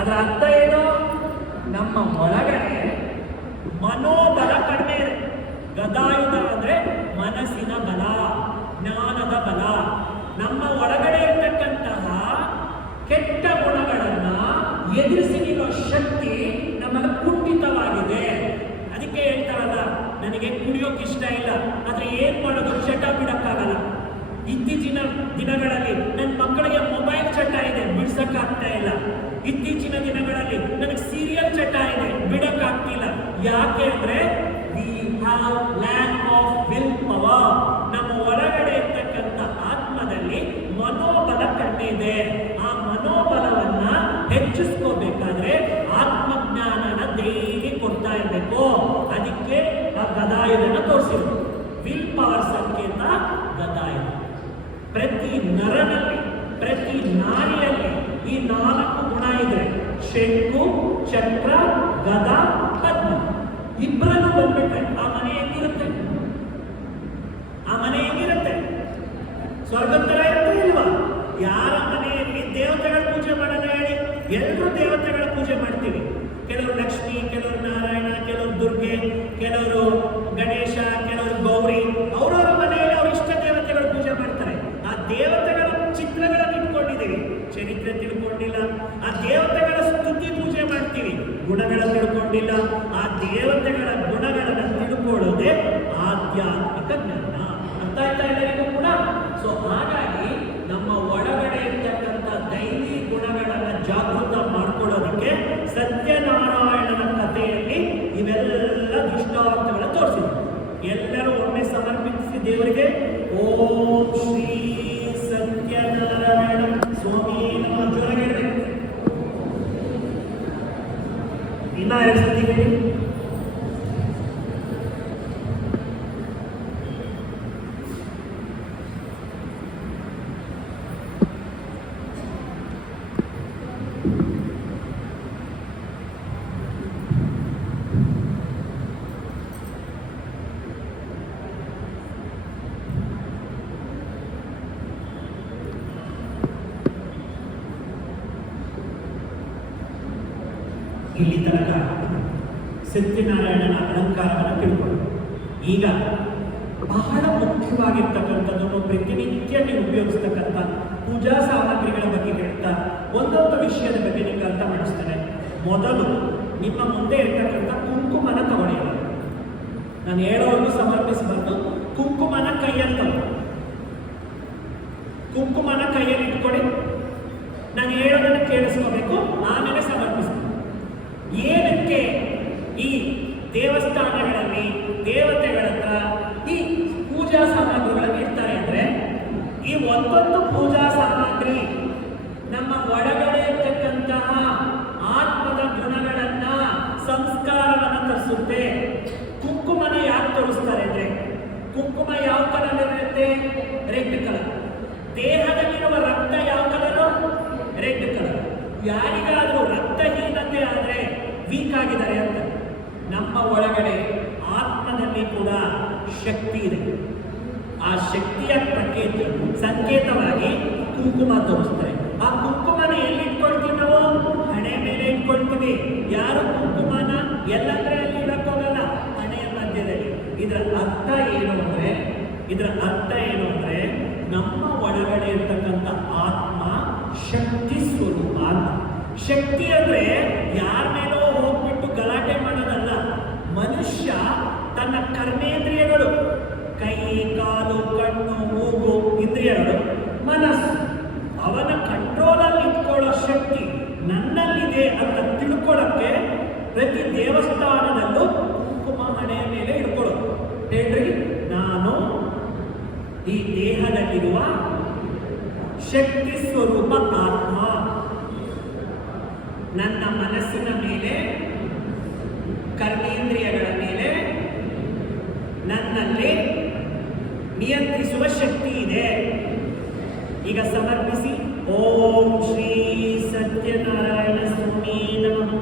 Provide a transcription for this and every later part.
ಅದರ ಅರ್ಥ ಏನು? ನಮ್ಮ ಒಳಗಡೆ ಮನೋಬಲ ಕಡಿಮೆ ಇದೆ. ಗದಾಯುಧ ಅಂದ್ರೆ ಮನಸ್ಸಿನ ಬಲ, ಜ್ಞಾನದ ಬಲ. ನಮ್ಮ ಒಳಗಡೆ ಇರ್ತಕ್ಕಂತಹ ಕೆಟ್ಟ ಗುಣಗಳನ್ನ ಎದುರಿಸಿ ನಿಲ್ಲೋ ಶಕ್ತಿ ನಮಗೆ ಕುಂಠಿತವಾಗಿದೆ. ಅದಕ್ಕೆ ಹೇಳ್ತಾರಲ್ಲ, ನನಗೆ ಕುಡಿಯೋಕೆ ಇಷ್ಟ ಇಲ್ಲ, ಆದ್ರೆ ಏನ್ ಮಾಡೋದು, ಚಟ ಬಿಡಕ್ಕಾಗಲ್ಲ. ಇತ್ತೀಚಿನ ದಿನಗಳಲ್ಲಿ ನನ್ನ ಮಕ್ಕಳಿಗೆ ಮೊಬೈಲ್ ಚಟ ಇದೆ, ಬಿಡ್ಸಕ್ಕಾಗ್ತಾ ಇಲ್ಲ. ಇತ್ತೀಚಿನ ದಿನಗಳಲ್ಲಿ ನನಗೆ ಸೀರಿಯಲ್ ಚಟ ಇದೆ, ಬಿಡಕ್ಕಾಗ್ತಿಲ್ಲ. ಯಾಕೆ ಅಂದ್ರೆ we have lack of will power. ನಮ್ಮ ಒಳಗಡೆ ಇರ್ತಕ್ಕಂಥ ಆತ್ಮದಲ್ಲಿ ಮನೋಬಲ ಕಡಿಮೆ ಇದೆ. ಆ ಮನೋಬಲವನ್ನ ಹೆಚ್ಚಿಸ್ಕೋಬೇಕಾದ್ರೆ ಆತ್ಮಜ್ಞಾನನ ಡೈಲಿ ಕೊಡ್ತಾ ಇರಬೇಕು. ಅದಕ್ಕೆ ಆ ಗದಾಯುಧನ ತೋರಿಸಿದ್ರು. ವಿಲ್ ಪವರ್ ಸಂಕೇತ ಗದಾಯುಧ. ಪ್ರತಿ ನರನಲ್ಲಿ, ಪ್ರತಿ ನಾರಿಯಲ್ಲಿ ಈ 4 ಗುಣ ಇದೆ. ಶಂಕು, ಚಕ್ರ, ಗದಾ, ಪದ್ಮ. ಇಬ್ಬರನ್ನು ಬಂದ್ಬಿಟ್ರೆ ಆ ಮನೆ ಹೆಂಗಿರುತ್ತೆ? ಆ ಮನೆ ಹೆಂಗಿರುತ್ತೆ? ಸ್ವರ್ಗದ ತರ ಇರುತ್ತೆ ಇಲ್ವಾ? ಯಾರ ಮನೆಯಲ್ಲಿ ದೇವತೆಗಳ ಪೂಜೆ ಮಾಡಲ್ಲ ಹೇಳಿ? ಎಲ್ಲರೂ ದೇವತೆಗಳ ಪೂಜೆ ಮಾಡ್ತೀವಿ. ಕೆಲವರು ಲಕ್ಷ್ಮಿ, ಕೆಲವರು ನಾರಾಯಣ, ಕೆಲವರು ದುರ್ಗೆ, ಕೆಲವರು ಗಣೇಶ, ಕೆಲವರು ಗೌರಿ. ಅವರವರ ಮನೆಯಲ್ಲಿ ಅವ್ರ ಇಷ್ಟ ದೇವತೆಗಳ ಪೂಜೆ ಮಾಡ್ತಾರೆ. ಆ ದೇವತೆಗಳ ಚಿತ್ರಗಳನ್ನು ಇಟ್ಕೊಂಡಿದ್ದೀವಿ, ಚರಿತ್ರೆ ತಿಳ್ಕೊಂಡಿಲ್ಲ. ಆ ದೇವತೆಗಳ ಸ್ತುತಿ ಪೂಜೆ ಮಾಡ್ತೀವಿ, ಗುಣಗಳ ತಿಳ್ಕೊಂಡಿಲ್ಲ. ಆ ದೇವತೆಗಳ ಗುಣಗಳನ್ನು ತಿಳ್ಕೊಳ್ಳೋದೇ ಆಧ್ಯಾತ್ಮಿಕ ಜ್ಞಾನ. ಅರ್ಥ ಆಯ್ತಾ ಎಲ್ಲರಿಗೂ ಕೂಡ? ಸೊ ಹಾಗಾಗಿ ನಮ್ಮ ಒಳಗಡೆ ಇರ್ತಕ್ಕಂಥ ದೈವಿ ಗುಣಗಳನ್ನು ಜಾಗೃತ ಮಾಡ್ಕೊಳ್ಳೋದಕ್ಕೆ ಸತ್ಯನಾರಾಯಣನ ಕಥೆಯಲ್ಲಿ ಇವೆಲ್ಲ ದೃಷ್ಟಾಂತಗಳ ತೋರಿಸಿದ್ರು. ಎಲ್ಲರೂ ಒಮ್ಮೆ ಸಮರ್ಪಿಸಿ ದೇವರಿಗೆ ಓಂ ಶ್ರೀ ಸತ್ಯನಾರಾಯಣ ಸ್ವಾಮಿ ನಮ್ಮ ಜೊತೆಗೆ ಇನ್ನ 2 ಸತಿ ಹೇಳಿ. ಇಲ್ಲಿ ತನಕ ಸತ್ಯನಾರಾಯಣನ ಅಲಂಕಾರವನ್ನು ತಿಳ್ಕೊಂಡು, ಈಗ ಬಹಳ ಮುಖ್ಯವಾಗಿರ್ತಕ್ಕಂಥದ್ದು ಪ್ರತಿನಿತ್ಯ ನೀವು ಉಪಯೋಗಿಸ್ತಕ್ಕಂಥ ಪೂಜಾ ಸಾಮಗ್ರಿಗಳ ಬಗ್ಗೆ ಹೇಳ್ತಾ ಒಂದೊಂದು ವಿಷಯದ ಬಗ್ಗೆ ನಿಮ್ಗೆ ಅರ್ಥ ಮಾಡಿಸ್ತಾನೆ. ಮೊದಲು ನಿಮ್ಮ ಮುಂದೆ ಇರ್ತಕ್ಕಂಥ ಕುಂಕುಮನ ತಗೊಳ್ಳಿ. ನಾನು ಹೇಳೋವರೆಗೂ ಸಮರ್ಪಿಸಬಾರ್ದು. ಕುಂಕುಮನ ಕೈಯಲ್ಲಿ ತಗೊಳ್ಳಿ. ಕುಂಕುಮನ ಕೈಯಲ್ಲಿ ಇಟ್ಕೊಳ್ಳಿ. ನಾನು ಹೇಳೋದನ್ನು ಕೇಳಿಸ್ಕೋಬೇಕು, ಆಮೇಲೆ ಸಮರ್ಪಿಸ್ಬೇಕು. ಏನಕ್ಕೆ ಈ ದೇವಸ್ಥಾನಗಳಲ್ಲಿ ದೇವತೆಗಳ ಹತ್ರ ಈ ಪೂಜಾ ಸಾಮಗ್ರಿಗಳನ್ನು ಇಡ್ತಾರೆ ಅಂದ್ರೆ, ಈ ಒಂದೊಂದು ಪೂಜಾ ಸಾಮಗ್ರಿ ನಮ್ಮ ಒಳಗಡೆ ಇರ್ತಕ್ಕಂತಹ ಆತ್ಮದ ಗುಣಗಳನ್ನ, ಸಂಸ್ಕಾರವನ್ನು ತರಿಸುತ್ತೆ. ಕುಂಕುಮನ ಯಾಕೆ ತೋರಿಸ್ತಾರೆ ಅಂದ್ರೆ, ಕುಂಕುಮ ಯಾವ ಕಲರ್ ಇರುತ್ತೆ? Red colour. ದೇಹದಲ್ಲಿರುವ ರಕ್ತ ಯಾವ ಕಲರು? Red colour. ಯಾರಿಗಾದ್ರೂ ರಕ್ತಹೀನತೆ ಆದ್ರೆ ವೀಕ್ ಆಗಿದ್ದಾರೆ ಅಂತ. ನಮ್ಮ ಒಳಗಡೆ ಆತ್ಮದಲ್ಲಿ ಕೂಡ ಶಕ್ತಿ ಇದೆ. ಆ ಶಕ್ತಿಯ ಸಂಕೇತವಾಗಿ ಕುಂಕುಮ ತೋರಿಸ್ತಾರೆ. ಆ ಕುಂಕುಮನ ಎಲ್ಲಿ ಇಟ್ಕೊಳ್ತೀವಿ ನಾವು? ಹಣೆ ಮೇಲೆ ಇಟ್ಕೊಳ್ತೀವಿ. ಯಾರು ಕುಂಕುಮನ ಎಲ್ಲಂದ್ರೆ ಅಲ್ಲಿ ಇಡಕ್ಕೋಗಲ್ಲ, ಹಣೆಯ ಮಧ್ಯದಲ್ಲಿ. ಇದರ ಅರ್ಥ ಏನು ಅಂದ್ರೆ ನಮ್ಮ ಒಳಗಡೆ ಇರ್ತಕ್ಕಂಥ ಆತ್ಮ ಶಕ್ತಿ ಸ್ವರೂಪ ಅಂತ. ಶಕ್ತಿ ಅಂದ್ರೆ ಯಾರ ಮೇಲೋ ಹೋಗ್ಬಿಟ್ಟು ಗಲಾಟೆ ಮಾಡೋದಲ್ಲ. ಮನುಷ್ಯ ತನ್ನ ಕರ್ಮೇಂದ್ರಿಯಗಳು, ಕೈ, ಕಾಲು, ಕಣ್ಣು, ಮೂಗು ಇಂದ್ರಿಯಗಳು, ಮನಸ್ಸು, ಅವನ ಕಂಟ್ರೋಲಲ್ಲಿ ಇಟ್ಕೊಳ್ಳೋ ಶಕ್ತಿ ನನ್ನಲ್ಲಿದೆ ಅಂತ ತಿಳ್ಕೊಳ್ಳೋಕ್ಕೆ ಪ್ರತಿ ದೇವಸ್ಥಾನದಲ್ಲೂ ಕುಂಕುಮ ಹಣೆಯ ಮೇಲೆ ಇಟ್ಕೊಳ್ಳೋದು. ಹೇಳ್ರಿ, ನಾನು ಈ ದೇಹದಲ್ಲಿರುವ ಶಕ್ತಿ ಸ್ವರೂಪ ಆತ್ಮ, ನನ್ನ ಮನಸ್ಸಿನ ಮೇಲೆ, ಕರ್ಮೇಂದ್ರಿಯಗಳ ಮೇಲೆ ನನ್ನಲ್ಲಿ ನಿಯಂತ್ರಿಸುವ ಶಕ್ತಿ ಇದೆ. ಈಗ ಸಮರ್ಪಿಸಿ ಓಂ ಶ್ರೀ ಸತ್ಯನಾರಾಯಣ ಸ್ವಾಮಿ ನಮಃ.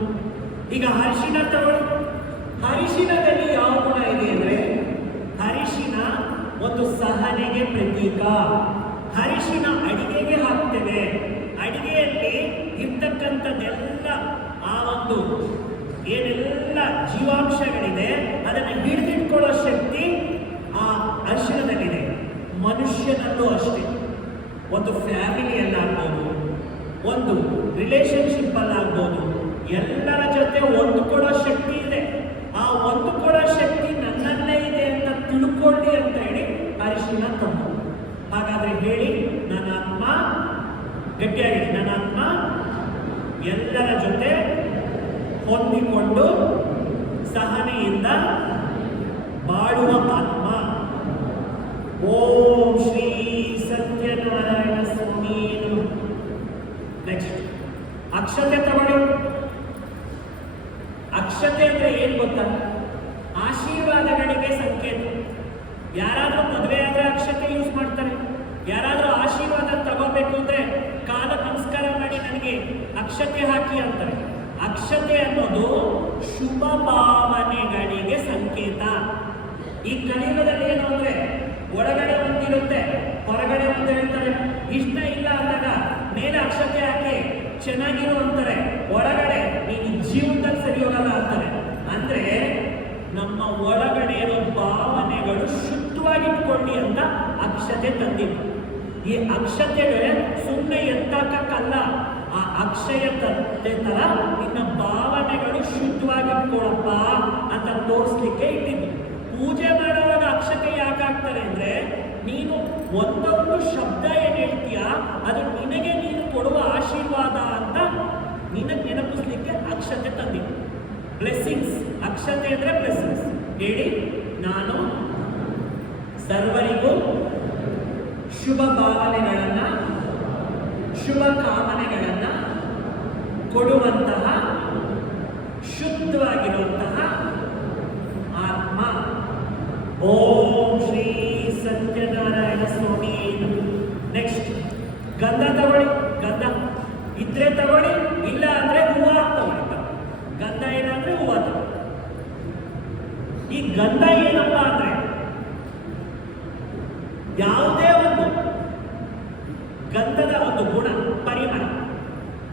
ಈಗ ಅರಿಶಿನ ತಗೊಳ್ಳಿ. ಅರಿಶಿನದಲ್ಲಿ ಯಾವ ಗುಣ ಇದೆ ಅಂದ್ರೆ, ಅರಿಶಿನ ಒಂದು ಸಹನೆಗೆ ಪ್ರತೀಕ. ಅರಿಶಿನ ಅಡಿಗೆಗೆ ಹಾಕ್ತೇವೆ. ಅಡಿಗೆಯಲ್ಲಿ ಇರ್ತಕ್ಕಂಥದ್ದೆಲ್ಲ ಒಂದು ಏನೆಲ್ಲ ಜೀವಾಂಶಗಳಿದೆ ಅದನ್ನು ಹಿಡಿದಿಟ್ಕೊಳ್ಳೋ ಶಕ್ತಿ ಆ ಅರಿಶಿಣದಲ್ಲಿದೆ. ಮನುಷ್ಯನಲ್ಲೂ ಅಷ್ಟೇ, ಒಂದು ಫ್ಯಾಮಿಲಿಯಲ್ಲಾಗ್ಬೋದು, ಒಂದು ರಿಲೇಶನ್ಶಿಪ್ ಅಲ್ಲಾಗ್ಬೋದು, ಎಲ್ಲರ ಜೊತೆ ಹೊಂದಿಕೊಳ್ಳೋ ಶಕ್ತಿ ಇದೆ. ಆ ಹೊಂದಿಕೊಳ್ಳೋ ಶಕ್ತಿ ನನ್ನಲ್ಲೇ ಇದೆ ಅಂತ ತಿಳ್ಕೊಳ್ಳಿ ಅಂತ ಹೇಳಿ ಅರಿಶಿಣ ತಂದು. ಹಾಗಾದ್ರೆ ಹೇಳಿ, ನನ್ನ ಆತ್ಮ ಗಟ್ಟಿಯಾಗಿ, ನನ್ನ ಆತ್ಮ ಎಲ್ಲರ ಜೊತೆ ಹೊಂದಿಕೊಂಡು ಸಹನೆಯಿಂದ ಬಾಳುವ ಆತ್ಮ. ಓಂ ಶ್ರೀ ಸತ್ಯನಾರಾಯಣ ಸ್ವಾಮಿ. ನೆಕ್ಸ್ಟ್ ಅಕ್ಷತೆ ತಗೊಳ್ಳಿ. ಅಕ್ಷತೆ ಅಂದ್ರೆ ಏನ್ ಗೊತ್ತಾ? ಆಶೀರ್ವಾದಗಳಿಗೆ ಸಂಕೇತ. ಯಾರಾದ್ರೂ ಮದುವೆ ಆದ್ರೆ ಅಕ್ಷತೆ ಯೂಸ್ ಮಾಡ್ತಾರೆ. ಯಾರಾದ್ರೂ ಆಶೀರ್ವಾದ ತಗೋಬೇಕು ಅಂದ್ರೆ ಕಾಲ ನಮಸ್ಕಾರ ಮಾಡಿ ನನಗೆ ಅಕ್ಷತೆ ಹಾಕಿ ಅಂತಾರೆ. ಅಕ್ಷತೆ ಅನ್ನೋದು ಶುಭ ಭಾವನೆಗಳಿಗೆ ಸಂಕೇತ. ಈ ಕಲಿಯುಗದಲ್ಲಿ ಏನು ಅಂದ್ರೆ ಒಳಗಡೆ ಒಂದಿರುತ್ತೆ, ಹೊರಗಡೆ ಒಂದು ಹೇಳ್ತಾರೆ. ಇಷ್ಟ ಇಲ್ಲ ಅಂದಾಗ ಮೇಲೆ ಅಕ್ಷತೆ ಹಾಕಿ ಚೆನ್ನಾಗಿರು ಅಂತಾರೆ, ಒಳಗಡೆ ನೀನು ಜೀವನದಲ್ಲಿ ಸರಿ ಹೋಗಲ್ಲ ಅಂತಾರೆ. ಅಂದ್ರೆ ನಮ್ಮ ಒಳಗಡೆ ಇರೋ ಭಾವನೆಗಳು ಶುದ್ಧವಾಗಿಟ್ಕೊಳ್ಳಿ ಅಂತ ಅಕ್ಷತೆ ತಂದಿದ್ದು. ಈ ಅಕ್ಷತೆಗಳೇ ಸುಮ್ಮನೆ ಎತ್ತಕ್ಕಲ್ಲ, ಆ ಅಕ್ಷಯ ತತ್ತೆ ತರ ನಿನ್ನ ಭಾವನೆಗಳು ಶುದ್ಧವಾಗಿಟ್ಕೊಳ್ಳಪ್ಪ ಅಂತ ತೋರಿಸ್ಲಿಕ್ಕೆ ಇಟ್ಟಿದ್ದು. ಪೂಜೆ ಮಾಡುವಾಗ ಅಕ್ಷತೆ ಯಾಕೆ ಹಾಕ್ತಾರೆ ಅಂದ್ರೆ, ನೀನು ಒಂದೊಂದು ಶಬ್ದ ಏನ್ ಹೇಳ್ತೀಯ ಅದು ನಿನಗೆ ನೀನು ಕೊಡುವ ಆಶೀರ್ವಾದ ಅಂತ ನಿನಗೆ ನೆನಪಿಸ್ಲಿಕ್ಕೆ ಅಕ್ಷತೆ ತಂದಿದ್ದು. ಬ್ಲೆಸ್ಸಿಂಗ್ಸ್, ಅಕ್ಷತೆ ಅಂದ್ರೆ ಬ್ಲೆಸ್ಸಿಂಗ್ಸ್. ಹೇಳಿ, ನಾನು ಸರ್ವರಿಗೂ ಶುಭ ಭಾವನೆಗಳನ್ನ, ಶುಭ ಕಾಮನೆಗಳನ್ನ ಕೊಡುವಂತಹ ಶುದ್ಧವಾಗಿರುವಂತಹ ಆತ್ಮ. ಓಂ ಶ್ರೀ ಸತ್ಯನಾರಾಯಣ ಸ್ವಾಮಿ. ನೆಕ್ಸ್ಟ್ ಗಂಧ ತಗೊಳ್ಳಿ. ಗಂಧ ಇದ್ರೆ ತಗೊಳ್ಳಿ, ಇಲ್ಲ ಅಂದ್ರೆ ಹೂವ ತಗೊಳ್ಳಿ. ಗಂಧ ಏನಂದ್ರೆ ಹೂವ ತಗೊಳ್ಳಿ. ಈ ಗಂಧ ಏನಪ್ಪ ಅಂದ್ರೆ ಯಾವುದೇ ಒಂದು ಗಂಧದ ಒಂದು ಗುಣ, ಪರಿಮಳ,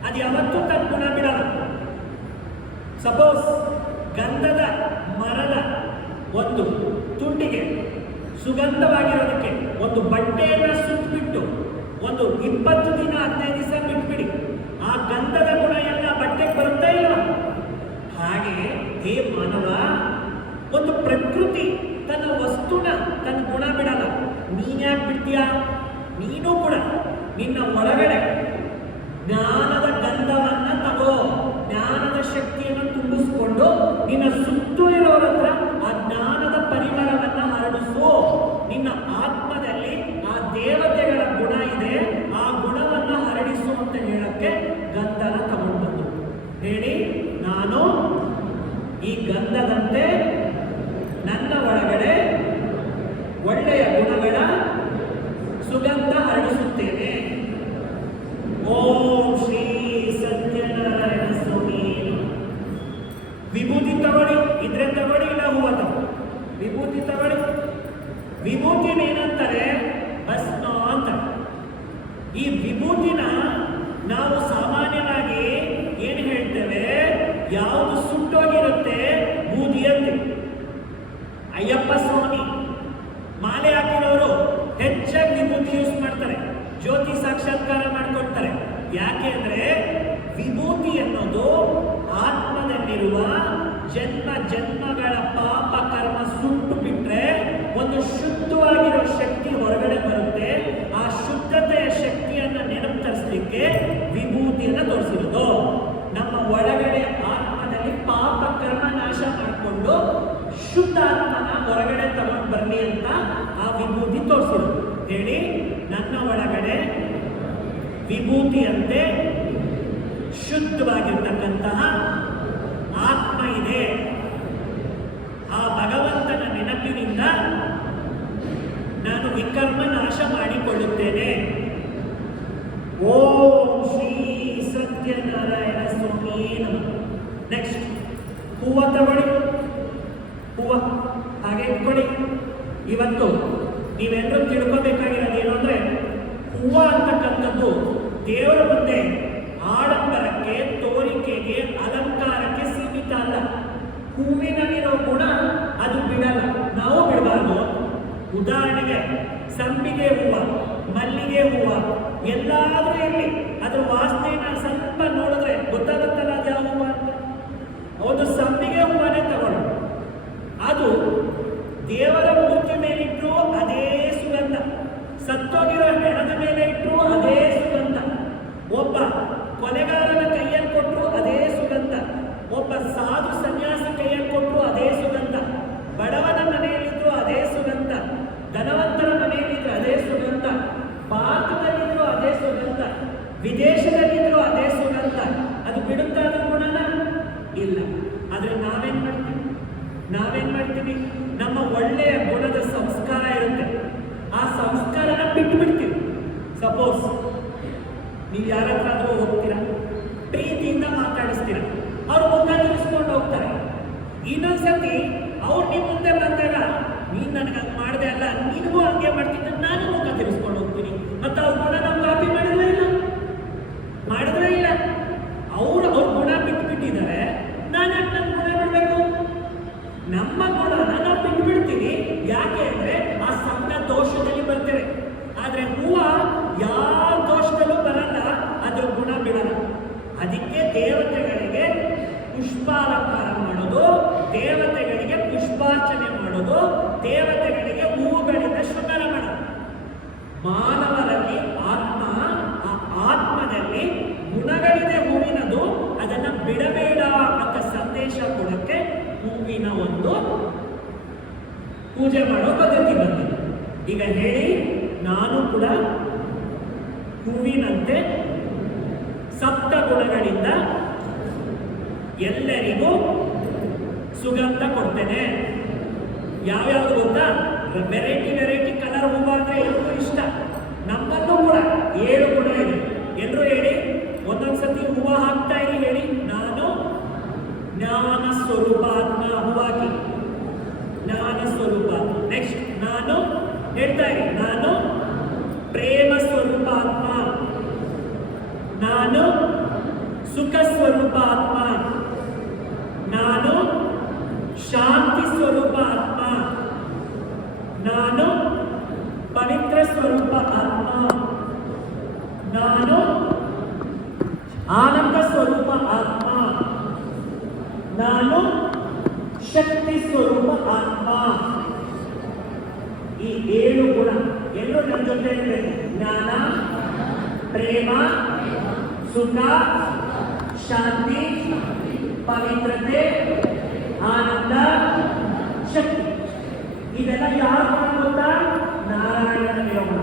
ಅದು ಯಾವತ್ತೂ ತನ್ನ ಗುಣ ಬಿಡಲ್ಲ. ಸಪೋಸ್ ಗಂಧದ ಮರದ ಒಂದು ತುಂಡಿಗೆ ಸುಗಂಧವಾಗಿರೋದಕ್ಕೆ ಒಂದು ಬಟ್ಟೆಯನ್ನ ಸುತ್ತಬಿಟ್ಟು ಒಂದು 20 ದಿನ 15 ದಿವಸ ಬಿಟ್ಬಿಡಿ, ಆ ಗಂಧದ ಗುಣ ಎಲ್ಲ ಬಟ್ಟೆಗೆ ಬರುತ್ತಾ ಇಲ್ಲ? ಹಾಗೆ ಹೇ ಮಾನವ, ಒಂದು ಪ್ರಕೃತಿ ತನ್ನ ವಸ್ತುನ ತನ್ನ ಗುಣ ಬಿಡಲ್ಲ. ನೀನ್ಯಾಕೆ ಬಿಡ್ತೀಯ? ನೀನು ಕೂಡ ನಿನ್ನ ಒಳಗಡೆ ಜ್ಞಾನದ ಗಂಧವನ್ನ ತಗೋ, ಜ್ಞಾನದ ಶಕ್ತಿಯನ್ನು ತುಂಬಿಸ್ಕೊಂಡು ನಿನ್ನ ಸುತ್ತು ಇರೋರ ಹತ್ರ ಆ ಜ್ಞಾನದ ಪರಿಮಳವನ್ನ ಹರಡಿಸು. ನಿನ್ನ ಆತ್ಮದಲ್ಲಿ ಆ ದೇವತೆಗಳ ಗುಣ ಇದೆ, ಆ ಗುಣವನ್ನ ಹರಡಿಸು ಅಂತ ಹೇಳಕ್ಕೆ ಗಂಧನ ತಗೊಂಡು ಹೇಳಿ, ನಾನು ಈ ಗಂಧದಂತೆ ನನ್ನ ಒಳಗಡೆ ಒಳ್ಳೆಯ ಗುಣಗಳ ಸುಗಂಧ ಹರಡಿಸುತ್ತೇನೆ. ಓಂ ಶ್ರೀ ಸತ್ಯನಾರಾಯಣ ಸ್ವಾಮಿ. ವಿಭೂತಿ ತಗೊಳ್ಳಿ, ಇದ್ರೆ ತಗೊಳ್ಳಿ, ಇಲ್ಲ ಹೂವ ತಗೊಳ್ಳಿ. ವಿಭೂತಿ ತಗೊಳ್ಳಿ. ವಿಭೂತಿನ ಏನಂತಾರೆ? ಭಸ್ಮ ಅಂತ. ಈ ವಿಭೂತಿನ ನಾವು ಸಾಮಾನ್ಯವಾಗಿ ಏನು ಹೇಳ್ತೇವೆ? ಯಾವುದು ಸುಟ್ಟೋಗಿರುತ್ತೆ ಬೂದಿ ಅಂತೀವಿ. ಅಯ್ಯಪ್ಪ ಸ್ವಾಮಿ ಮಾಲೆ ಹಾಕಿರೋರು ಹೆಚ್ಚಾಗಿ ವಿಭೂತಿ ಯೂಸ್ ಮಾಡ್ತಾರೆ, ಜ್ಯೋತಿ ಸಾಕ್ಷಾತ್ಕಾರ ಮಾಡ್ಕೊಳ್ತಾರೆ. ಯಾಕೆ ಅಂದ್ರೆ ವಿಭೂತಿ ಅನ್ನೋದು ಆತ್ಮದಲ್ಲಿರುವ ಜನ್ಮ ಜನ್ಮಗಳ ಪಾಪ ಕರ್ಮ ಸುಟ್ಟು ಬಿಟ್ರೆ ಒಂದು ಶುದ್ಧವಾಗಿರೋ ಶಕ್ತಿ ಹೊರಗಡೆ ಬರುತ್ತೆ. ಆ ಶುದ್ಧತೆಯ ಶಕ್ತಿಯನ್ನ ನೆನಪು ತರಿಸಲಿಕ್ಕೆ ವಿಭೂತಿಯನ್ನ ತೋರಿಸಿರೋದು. ನಮ್ಮ ಒಳಗಡೆ ಆತ್ಮದಲ್ಲಿ ಪಾಪ ಕರ್ಮ ನಾಶ ಮಾಡಿಕೊಂಡು ಶುದ್ಧ ಆತ್ಮನ ಹೊರಗಡೆ ತಗೊಂಡು ಬರಲಿ ಅಂತ ಆ ವಿಭೂತಿ ತೋರಿಸಿರೋದು. ಹೇಳಿ, ನನ್ನ ಒಳಗಡೆ ವಿಭೂತಿಯಂತೆ ಶುದ್ಧವಾಗಿರ್ತಕ್ಕಂತಹ ಆತ್ಮ ಇದೆ. ಆ ಭಗವಂತನ ನೆನಪಿನಿಂದ ನಾನು ವಿಕರ್ಮ ನಾಶ ಮಾಡಿಕೊಳ್ಳುತ್ತೇನೆ. ಓಂ ಶ್ರೀ ಸತ್ಯನಾರಾಯಣ ಸ್ವಾಮಿ ನಮಃ. ನೆಕ್ಸ್ಟ್ ಹೂವ ತಗೊಳ್ಳಿ. ಹೂವ ಹಾಗೆ ಇಟ್ಕೊಳ್ಳಿ. ಇವತ್ತು ನೀವೆಲ್ಲರೂ ತಿಳ್ಕೋಬೇಕಾಗಿರೋದು ಏನು ಅಂದ್ರೆ, ಹೂವ ಅಂತಕ್ಕಂಥದ್ದು ದೇವರ ಮುಂದೆ ಆಡಂಬರಕ್ಕೆ, ತೋರಿಕೆಗೆ, ಅಲಂಕಾರಕ್ಕೆ ಉದಾಹರಣೆಗೆ ಸಂಪಿಗೆ ಹೂವು, ಮಲ್ಲಿಗೆ ಹೂವು ಎಲ್ಲಾದ್ರೂ ಇರಲಿ, ಅದ್ರ ವಾಸನೆನ ಸ್ವಲ್ಪ ನೋಡಿದ್ರೆ ಗೊತ್ತಾಗುತ್ತಲ್ಲ ಅದು ಯಾವ ಹೂವು ಅಂತ. ಒಂದು ಸಂಪಿಗೆ ಹೂವನ್ನೇ ತಗೊಳ್ಳಿ, ಅದು ದೇವರ ಮೂರ್ತಿ ಮೇಲೆ ಇಟ್ಟರು ಅದೇ ಸುಗಂಧ, ಸತ್ತೋಗಿರೋ ಹೆಣದ ಮೇಲೆ ಇಟ್ಟರು ಅದೇ ಸುಗಂಧ, ಒಬ್ಬ ಕೊಲೆಗಾರನ ಕೈಯಲ್ಲಿ ಕೊಟ್ಟರು ಅದೇ ಸುಗಂಧ, ಒಬ್ಬ ಸಾಧು ಸನ್ಯಾಸಿ ಕೈಯಲ್ಲಿ ಕೊಟ್ಟರು ಅದೇ ಸುಗಂಧ, ಬಡವನ ಮನೆಯಲ್ಲಿದ್ರು ಅದೇ ಸುಗಂಧ, ಧನವಂತರ ಮನೆಯಲ್ಲಿದ್ರು ಅದೇ ಸುಗಂಧ, ಭಾರತದಲ್ಲಿದ್ರು ಅದೇ ಸುಗಂಧ, ವಿದೇಶದಲ್ಲಿದ್ರು ಅದೇ ಸುಗಂಧ. ಅದು ಬಿಡುತ್ತಾ ಅದು ಗುಣನ ಇಲ್ಲ. ಆದ್ರೆ ನಾವೇನ್ ಮಾಡ್ತೀವಿ, ನಮ್ಮ ಒಳ್ಳೆಯ ಗುಣದ ಸಂಸ್ಕಾರ ಇರುತ್ತೆ, ಆ ಸಂಸ್ಕಾರನ ಬಿಟ್ಟು ಬಿಡ್ತೀವಿ. ಸಪೋಸ್ ನೀವು ಯಾರ ಹತ್ರ ಹೋಗ್ತೀರಾ, ಪ್ರೀತಿಯಿಂದ ಮಾತಾಡಿಸ್ತೀರ, ಅವ್ರು ಮುಖ ತಿರ್ಸ್ಕೊಂಡು ಹೋಗ್ತಾರೆ. ಇನ್ನೊಂದ್ಸತಿ ಅವ್ರು ನಿಮ್ಮ ಮುಂದೆ ಬಂದಾಗ ನೀನ್ ನನಗೆ ಹಂಗೆ ಮಾಡಿದೆ ಅಲ್ಲ, ನಿನಗೂ ಹಂಗೆ ಮಾಡ್ತಿದ್ದ, ನಾನು ಮುಖ ತಿರ್ಸ್ಕೊಂಡು ಹೋಗ್ತೀನಿ. ಮತ್ತೆ ಅವ್ರ ಗುಣ ನಾವು ಕಾಪಿ ಮಾಡಿದ್ರೆ ಇಲ್ಲ, ಅವ್ರ ಗುಣ ಬಿಟ್ಬಿಟ್ಟಿದ್ದಾರೆ, ನಾನು ಯಾಕೆ ನನ್ನ ಗುಣ ಬಿಡ್ಬೇಕು? ನಮ್ಮ ಗುಣನ ನಾವು ಬಿಟ್ಬಿಡ್ತೀವಿ. ಯಾಕೆ ಅಂದ್ರೆ ಆ ಸಣ್ಣ ದೋಷದಲ್ಲಿ ಬರ್ತೇವೆ. ಆದ್ರೆ ಹೂವ ಯಾವ ದೋಷದಲ್ಲೂ ಬರಲ್ಲ, ಅದ್ರ ಗುಣ ಬಿಡಲ್ಲ. ಅದಕ್ಕೆ ದೇವತೆಗಳಿಗೆ ಪುಷ್ಪಾಲಂಕಾರ ಮಾಡೋದು, ದೇವತೆಗಳಿಗೆ ಪುಷ್ಪಾರ್ಚನೆ ಮಾಡೋದು, ದೇವತೆಗಳಿಗೆ ಹೂವುಗಳಿಂದ ಶೃಂಗಾರ ಮಾಡೋದು. ಮಾನವರಲ್ಲಿ ಆತ್ಮದಲ್ಲಿ ಗುಣಗಳಿದೆ ಹೂವಿನದು, ಅದನ್ನ ಬಿಡಬೇಡ ಅಂತ ಸಂದೇಶ ಕೊಡಕ್ಕೆ ಹೂವಿನ ಒಂದು ಪೂಜೆ ಮಾಡೋ ಪದ್ಧತಿ ಬಂದಿದೆ. ಈಗ ಹೇಳಿ, ನಾನು ಕೂಡ ಹೂವಿನಂತೆ ಸಪ್ತ ಗುಣಗಳಿಂದ ಎಲ್ಲರಿಗೂ ಸುಗಂಧ ಕೊಡ್ತೇನೆ. ಯಾವ್ಯಾವ್ದು ಗೊತ್ತಾ? ವೆರೈಟಿ ಕಲರ್ ಹೂವು ಅಂದ್ರೆ ಎಲ್ಲರೂ ಇಷ್ಟ. ನಮ್ಮಲ್ಲೂ ಕೂಡ 7 ಗುಣ ಇದೆ. ಎಲ್ಲರೂ ಹೇಳಿ, ಒಂದೊಂದ್ಸತಿ ಹೂವು ಹಾಕ್ತಾ ಇರಿ, ಹೇಳಿ. ನಾನು ಜ್ಞಾನ ಸ್ವರೂಪಾತ್ಮ, ಹೂವಾಗಿ ಜ್ಞಾನ ಸ್ವರೂಪ. ನೆಕ್ಸ್ಟ್, ನಾನು ಹೇಳ್ತಾ ಇರಿ, ನಾನು ಪ್ರೇಮ ಸ್ವರೂಪಾತ್ಮ, ನಾನು ಸುಖ ಸ್ವರೂಪಾತ್ಮ, ನಾನು ಶಾಂತಿ ಸ್ವರೂಪ ಆತ್ಮ, ನಾನು ಪವಿತ್ರ ಸ್ವರೂಪ ಆತ್ಮ, ನಾನು ಆನಂದ ಸ್ವರೂಪ ಆತ್ಮ, ನಾನು ಶಕ್ತಿ ಸ್ವರೂಪ ಆತ್ಮ. ಈ 7 ಗುಣ ಎಲ್ಲರೂ ನನ್ನ ಜೊತೆ ಇರಬೇಕು. ಜ್ಞಾನ, ಪ್ರೇಮ, ಸುಖ, ಶಾಂತಿ, ಪವಿತ್ರತೆ, ಆನಂದ, ಶಕ್ತಿ. ಇದೆಲ್ಲ ಯಾರ ಗುಣ ಗೊತ್ತಾ? ನಾರಾಯಣನ ಗುಣ.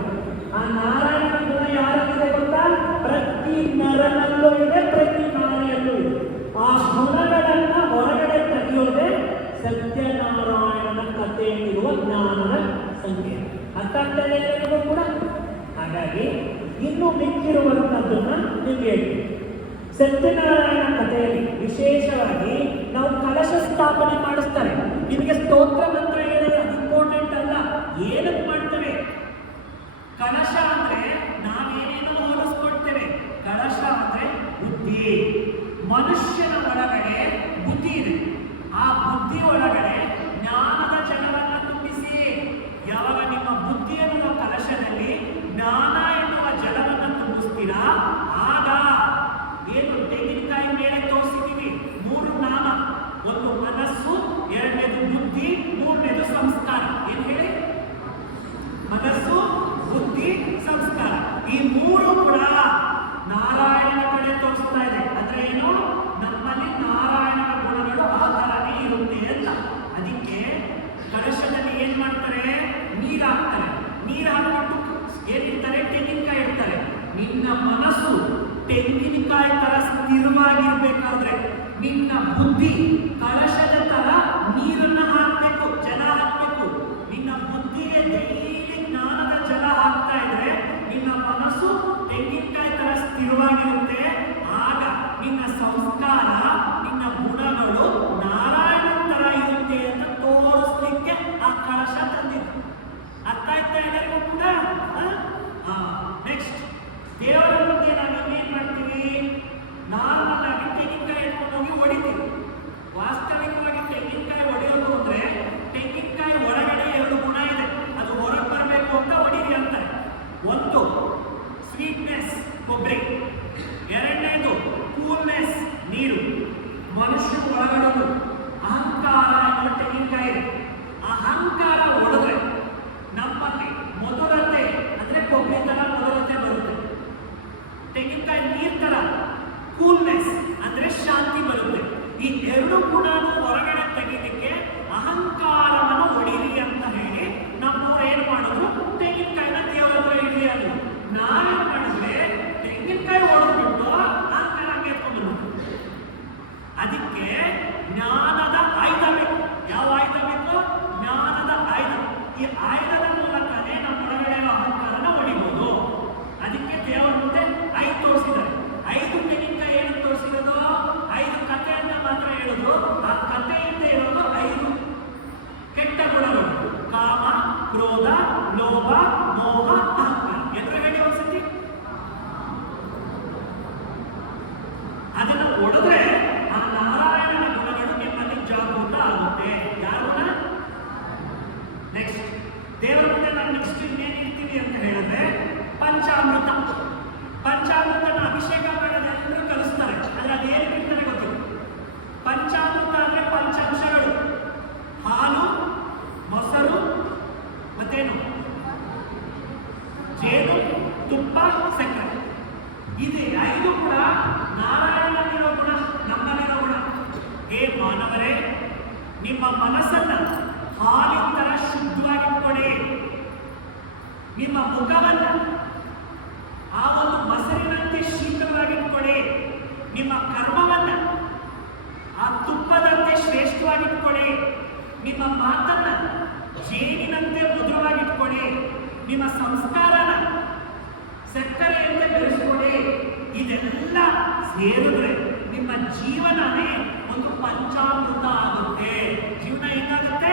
ಆ ನಾರಾಯಣನ ಗುಣ ಯಾರಿಗಿದೆ ಗೊತ್ತಾ? ಪ್ರತಿ ನರನಲ್ಲೂ ಇದೆ, ಪ್ರತಿ ನಾರಿಯಲ್ಲೂ ಇದೆ. ಆ ಗುಣಗಳನ್ನ ಹೊರಗಡೆ ತೆಗೆಯೋದೇ ಸತ್ಯನಾರಾಯಣನ ಕಥೆಯಲ್ಲಿರುವ ಜ್ಞಾನದ ಸಂಖ್ಯೆ. ಅರ್ಥ ಆಗ್ತದೆ ಎಲ್ಲರಿಗೂ ಕೂಡ. ಹಾಗಾಗಿ ಇನ್ನು ಮಿಕ್ಕಿರುವಂತದ್ದನ್ನ ನಿಮ್ಗೆ ಹೇಳ್ತೀನಿ. ಸತ್ಯನಾರಾಯಣ ಕಥೆಯಲ್ಲಿ ವಿಶೇಷವಾಗಿ ನಾವು ಕಲಶ ಸ್ಥಾಪನೆ ಮಾಡಿಸ್ತಾರೆ. ನಿಮಗೆ ಸ್ತೋತ್ರ ಮಂತ್ರ ಹೇಳಿದ್ರೆ ಅದು ಇಂಪಾರ್ಟೆಂಟ್ ಅಲ್ಲ, ಏನಕ್ಕೆ ಮಾಡ್ತೇವೆ? ಕಲಶ ಅಂದ್ರೆ ನಾವೇನೇನೋ ಹೋಲಿಸ್ಕೊಡ್ತೇವೆ. ಕಲಶ ಅಂದ್ರೆ ಬುದ್ಧಿ. ಮನುಷ್ಯನ ಒಳಗಡೆ ಬುದ್ಧಿ ಇದೆ. ಆ ಬುದ್ಧಿ ಒಳಗಡೆ ಜ್ಞಾನದ ಜಲವನ್ನು ತುಂಬಿಸಿ. ಯಾವಾಗ ನಿಮ್ಮ ಬುದ್ಧಿ ಎನ್ನುವ ಕಲಶದಲ್ಲಿ ಜ್ಞಾನ ಎನ್ನುವ ಜಲವನ್ನು ತುಂಬಿಸ್ತೀರಾ, ಆಗ ಏನು ತೆಂಗಿನಕಾಯಿ ಮೇಲೆ ತೋರಿಸಿದ್ದೀವಿ 3 ನಾಮ. ಒಂದು ಮನಸ್ಸು, 2ನೇದು ಬುದ್ಧಿ, 3ನೇದು ಸಂಸ್ಕಾರ. ಏನ್ ಹೇಳಿ? ಮನಸ್ಸು, ಬುದ್ಧಿ, ಸಂಸ್ಕಾರ. ಈ 3 ಕೂಡ ನಾರಾಯಣ ಕಡೆ ತೋರಿಸ್ತಾ ಇದೆ. ಅಂದ್ರೆ ಏನು? ನಮ್ಮಲ್ಲಿ ನಾರಾಯಣನ ಗುಣಗಳು ಆ ತರನೇ ಇರುತ್ತೆ ಅಂತ. ಅದಕ್ಕೆ ಕಲಶದಲ್ಲಿ ಏನ್ ಮಾಡ್ತಾರೆ? ನೀರು ಹಾಕ್ತಾರೆ. ನೀರು ಹಾಕ್ಬಿಟ್ಟು ಏನಿರ್ತಾರೆ? ತೆಂಗಿನಕಾಯಿ ಇಡ್ತಾರೆ. ನಿನ್ನ ಮನಸ್ಸು ತೆಂಗಿನಕಾಯಿ ತರ ಸ್ಥಿರವಾಗಿರ್ಬೇಕಾದ್ರೆ ನಿನ್ನ ಬುದ್ಧಿ ಕಲಶದ ತರ ನೀರನ್ನ ಹಾಕ್ಬೇಕು, ಜಲ ಹಾಕ್ಬೇಕು. ನಿನ್ನ ಬುದ್ಧಿಗೆ ಡೈಲಿ ಜ್ಞಾನದ ಜಲ ಹಾಕ್ತಾ ಇದ್ರೆ ನಿನ್ನ ಮನಸ್ಸು ತೆಂಗಿನಕಾಯಿ ತರ ಸ್ಥಿರವಾಗಿರುತ್ತೆ. ಆಗ ನಿನ್ನ ಸಂಸ್ಕಾರ, ನಿನ್ನ ಗುಣಗಳು ನಾರಾಯಣ ತರ ಇರುತ್ತೆ ಅಂತ ತೋರಿಸ್ಲಿಕ್ಕೆ ಆ ಕಲಶ ತಂದಿತ್ತು. ಅರ್ಥ ಆಯ್ತಾ ಎಲ್ಲರಿಗೂ ಕೂಡ? ನೆಕ್ಸ್ಟ್, ದೇವರ ಮುಂದೆ ನಾವು ಏನ್ ಮಾಡ್ತೀವಿ? ನಾರ್ಮಲ್ ಆಗಿ ತೆಂಗಿನಕಾಯಿ ಎತ್ಕೊಂಡು ಹೋಗಿ ಹೊಡಿತೀವಿ. ವಾಸ್ತವಿಕವಾಗಿ ತೆಂಗಿನಕಾಯಿ ಹೊಡೆಯೋದು ಅಂದ್ರೆ ತೆಂಗಿನಕಾಯಿ ಒಳಗಡೆ 2 ಗುಣ ಇದೆ. ಅದು ಹೊರಗಡೆ ನೀರು. ಮನುಷ್ಯ ಒಳಗಡೋದು ಅಹಂಕಾರ ಅನ್ನೋ ತೆಂಗಿನಕಾಯಿ ಇದೆ. ಅಹಂಕಾರ ಒಡೆದ್ರೆ ನಮ್ಮಲ್ಲಿ ಮಧುರತೆ ಅಂದ್ರೆ ಕೊಬ್ಬರಿ ತರ ಮಧುರತೆ ಬರುತ್ತೆ. ತೆಂಗಿನಕಾಯಿ ನೀರ್ ತರ ಕೂಲ್ನೆಸ್ ಅಂದ್ರೆ ಶಾಂತಿ ಬರುತ್ತೆ. ಈ ಎರಡು ಕೂಡ ಹೊರಗಡೆ ತೆಗೆಯಲಿಕ್ಕೆ ಅಹಂಕಾರವನ್ನು ಹೊಡೀರಿ ಅಂತ ಹೇಳಿ ನಮ್ಮವ್ರು ಏನ್ ಮಾಡಿದ್ರು, ತೆಂಗಿನಕಾಯಿನ ದೇವರ ಹತ್ರ ಇಡಲಿ ಅಂದ್ರು. ನಾವೇನ್ ಮಾಡಿದ್ರೆ ತೆಂಗಿನಕಾಯಿ ಹೊಡೆದ್ಬಿಟ್ಟು ಅಹಂಕಾರ ಹಂಗೆ ಎತ್ಕೊಂಡು. ಅದಕ್ಕೆ ಜ್ಞಾನದ ಆಯುಧ ಬೇಕು. ಯಾವ ಆಯುಧ ಬೇಕು? ಜ್ಞಾನದ ಆಯುಧ. ಈ ಆಯುಧದ ಮೂಲಕನೇ ನಮ್ಮ ಒಳಗಡೆ ಅಹಂಕಾರನ ಹೊಡಿಬಹುದು. ಅದಕ್ಕೆ ದೇವರ ಮುಂದೆ 5 ತೋರಿಸಿದ್ದಾರೆ. 5 ತೆಂಗಿನಕಾಯಿ ಏನು ತೋರಿಸಿರೋದು? 5 ಕಥೆಯನ್ನ ಮಾತ್ರ ಹೇಳೋದು. ಆ ಕಥೆಯಿಂದ ಇರೋದು 5 ಕೆಟ್ಟ ಗುಣಗಳು: ಕಾಮ, ಕ್ರೋಧ, ಲೋಭ, ಮೋಹ, ಅಹಂಕಾರ. ಎದುರು ಹೇಳಿ ಒಂದ್ಸತಿ. ಅದನ್ನು ಹೊಡೆದ್ರೆ ಆ ನಾರಾಯಣನ ಗುಣಗಳು ನಿಮ್ಮಲ್ಲಿ ಜಾಗೃತ ಆಗುತ್ತೆ. ಯಾರು? ನೆಕ್ಸ್ಟ್ ದೇವರ ಮುಂದೆ ನಾನು ನೆಕ್ಸ್ಟ್ ಇನ್ನೇನು ಇರ್ತೀನಿ ಅಂತ ಹೇಳಿದ್ರೆ ಪಂಚಾಮೃತ. ಪಂಚಾಮೃತನ ಅಭಿಷೇಕ ಮಾಡೋದು ಎಲ್ಲರೂ ಕಲಿಸ್ತಾರೆ. ಆದ್ರೆ ಅದೇನು ಬಿಡ್ತಾರೆ ಗೊತ್ತಿಲ್ಲ. ಪಂಚಾಮೃತ ಅಂದ್ರೆ ಪಂಚಾಂಶಗಳು: ಹಾಲು, ಮೊಸರು, ಮತ್ತೇನು, ಜೇನು, ತುಪ್ಪ, ಸಕ್ಕರೆ. ಇದು 5 ಕೂಡ ನಾರಾಯಣನಿರೋ ಗುಣ, ನಮ್ಮಲ್ಲಿರೋ ಗುಣ. ಹೇ ಮಾನವರೇ, ನಿಮ್ಮ ಮನಸ್ಸನ್ನ ಹಾಲಿನ ತರ ಶುದ್ಧವಾಗಿಟ್ಕೊಳ್ಳಿ. ನಿಮ್ಮ ಮುಖವನ್ನ ಆ ಒಂದು ಮೊಸರಿನಂತೆ ಶೀತಲವಾಗಿಟ್ಕೊಳ್ಳಿ. ನಿಮ್ಮ ಕರ್ಮವನ್ನ ಆ ತುಪ್ಪದಂತೆ ಶ್ರೇಷ್ಠವಾಗಿಟ್ಕೊಳ್ಳಿ. ನಿಮ್ಮ ಮಾತನ್ನ ಜೇನಿನಂತೆ ಮಧುರವಾಗಿಟ್ಕೊಳ್ಳಿ. ನಿಮ್ಮ ಸಂಸ್ಕಾರನ ಸಕ್ಕರೆಯಂತೆ ಬೆಳೆಸ್ಕೊಳ್ಳಿ. ಇದೆಲ್ಲ ಸೇರಿದ್ರೆ ನಿಮ್ಮ ಜೀವನನೇ ಒಂದು ಪಂಚಾಮೃತ ಆಗುತ್ತೆ. ಜೀವನ ಏನಾಗುತ್ತೆ?